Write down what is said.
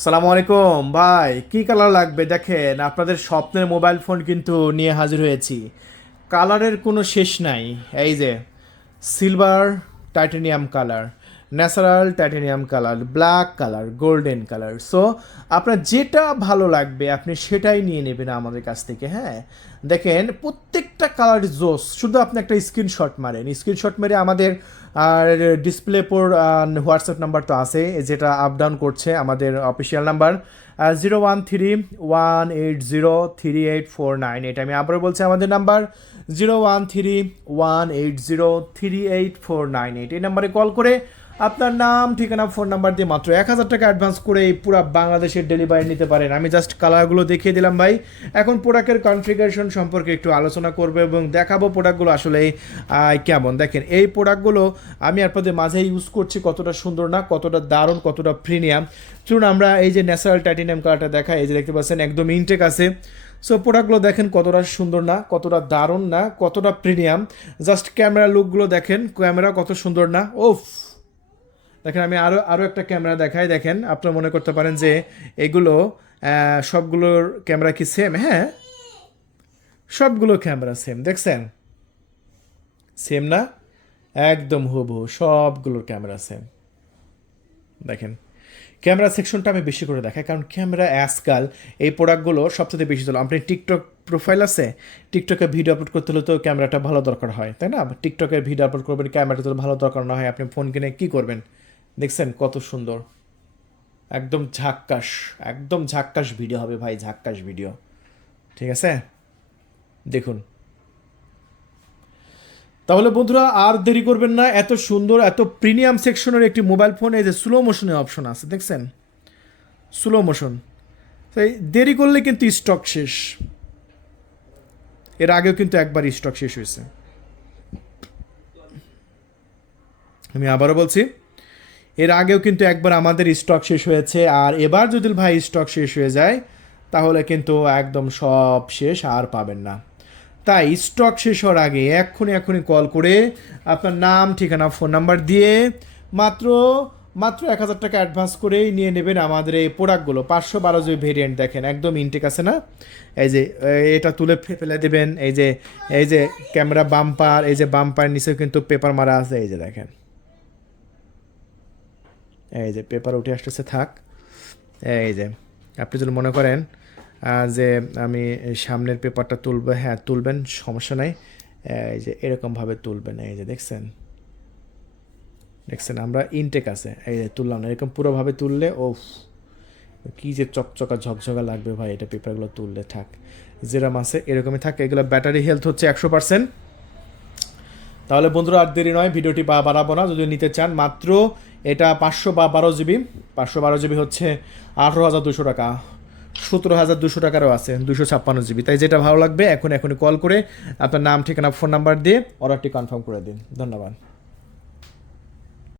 সালামু আলাইকুম ভাই, কি কালার লাগবে দেখেন, আপনাদের স্বপ্নের মোবাইল ফোন কিন্তু নিয়ে হাজির হয়েছি। কালারের কোনো শেষ নাই। এই যে silver titanium colour, natural titanium colour, black colour, golden colour. So আপনার যেটা ভালো লাগবে আপনি সেটাই নিয়ে নেবেন আমাদের কাছ থেকে। হ্যাঁ, দেখেন প্রত্যেকটা কালার জোস, শুধু আপনি একটা স্ক্রিনশট মারেন, স্ক্রিনশট মেরে আমাদের আর ডিসপ্লে পর হোয়াটসঅ্যাপ নাম্বার তো আছে, যেটা আপ ডাউন করছে আমাদের অফিসিয়াল নাম্বার 013-180-3849। এটা আমি আবারও বলছি, আমাদের নাম্বার 013-180-3849। এই নাম্বারে কল করে আপনার নাম, ঠিকানা, ফোন নাম্বার দিয়ে মাত্র 1,000 টাকা অ্যাডভান্স করে এই পুরো বাংলাদেশের ডেলিভারি নিতে পারেন। আমি জাস্ট কালারগুলো দেখিয়ে দিলাম ভাই। এখন প্রোডাক্টের কনফিগারেশন সম্পর্কে একটু আলোচনা করবো এবং দেখাবো প্রোডাক্টগুলো আসলে কেমন। দেখেন এই প্রোডাক্টগুলো আমি আপনাদের মাঝে ইউজ করছি, কতটা সুন্দর না, কতটা দারুণ, কতটা প্রিমিয়াম। চলুন আমরা এই যে ন্যাচারাল টাইটানিয়াম কালারটা দেখাই। এই যে দেখতে পাচ্ছেন একদম ইনটেক আছে। সো প্রোডাক্টগুলো দেখেন কতটা সুন্দর না, কতটা দারুণ না, কতটা প্রিমিয়াম। জাস্ট ক্যামেরা লুকগুলো দেখেন, ক্যামেরা কত সুন্দর না। ওফ, দেখেন আমি আরও আরও একটা ক্যামেরা দেখাই। দেখেন আপনারা মনে করতে পারেন যে এগুলো সবগুলোর ক্যামেরা কি সেম? হ্যাঁ, সবগুলো ক্যামেরা সেম। দেখছেন সেম না? একদম হুবহু সবগুলোর ক্যামেরা সেম। দেখেন ক্যামেরা সেকশনটা আমি বেশি করে দেখাই, কারণ ক্যামেরা আজকাল এই প্রোডাক্টগুলো সবথেকে বেশি চলে। আপনি টিকটক প্রোফাইল আছে, টিকটকে ভিডিও আপলোড করতে হলে তো ক্যামেরাটা ভালো দরকার হয়, তাই না? টিকটকে ভিডিও আপলোড করবেন, ক্যামেরাটা তো ভালো দরকার না হয়, আপনি ফোন কিনে কী করবেন? দেখছেন কত সুন্দর, একদম ঝাক্কাস, একদম ঝাক্কাস ভিডিও হবে ভাই, ঝাক্কাস ভিডিও। ঠিক আছে, দেখুন। তাহলে বন্ধুরা আর দেরি করবেন না, এত সুন্দর এত প্রিমিয়াম সেকশনের একটি মোবাইল ফোন, এই যে স্লো মোশনের অপশন আছে, দেখছেন স্লো মোশন। তাই দেরি করলে কিন্তু স্টক শেষ। এর আগেও কিন্তু একবার স্টক শেষ হয়েছে। আমি আবারও বলছি, এর আগেও কিন্তু একবার আমাদের স্টক শেষ হয়েছে, আর এবার যদি ভাই স্টক শেষ হয়ে যায় তাহলে কিন্তু একদম সব শেষ, আর পাবেন না। তাই স্টক শেষ হওয়ার আগে এক্ষুনি কল করে আপনার নাম, ঠিকানা, ফোন নাম্বার দিয়ে মাত্র মাত্র 1,000 টাকা অ্যাডভান্স করেই নিয়ে নেবেন আমাদের এই প্রোডাক্টগুলো। 512 ভেরিয়েন্ট দেখেন একদম ইনটেক আছে না? এই যে এটা তুলে ফেলে দেবেন। এই যে ক্যামেরা বাম্পার, এই যে বাম্পার নিচেও কিন্তু পেপার মারা আছে, এই যে দেখেন, এই যে পেপার উঠে আসতেছে, থাক। এই যে আপনি যদি মনে করেন যে আমি সামনের পেপারটা তুলবো, হ্যাঁ তুলবেন, সমস্যা নাই। এই যে এরকমভাবে তুলবেন, এই যে দেখছেন, দেখছেন আমরা ইনটেক আছে, এই যে তুললাম না, এরকম পুরোভাবে তুললে ও কী যে চকচকা ঝকঝকা লাগবে ভাই, এটা পেপারগুলো তুললে। থাক, যেরকম আছে এরকমই থাকে। এগুলো ব্যাটারি হেলথ হচ্ছে 100%। তাহলে বন্ধুরা আর দেরি নয়, ভিডিওটি বাড়াবো না। যদি নিতে চান মাত্র এটা 512 জিবি, 512 জিবি হচ্ছে 18,200 টাকা, 17,200 টাকারও আছে 256 জিবি। তাই যেটা ভালো লাগবে এখনই কল করে আপনার নাম, ঠিকানা, ফোন নাম্বার দিয়ে অর্ডারটি কনফার্ম করে দিন। ধন্যবাদ।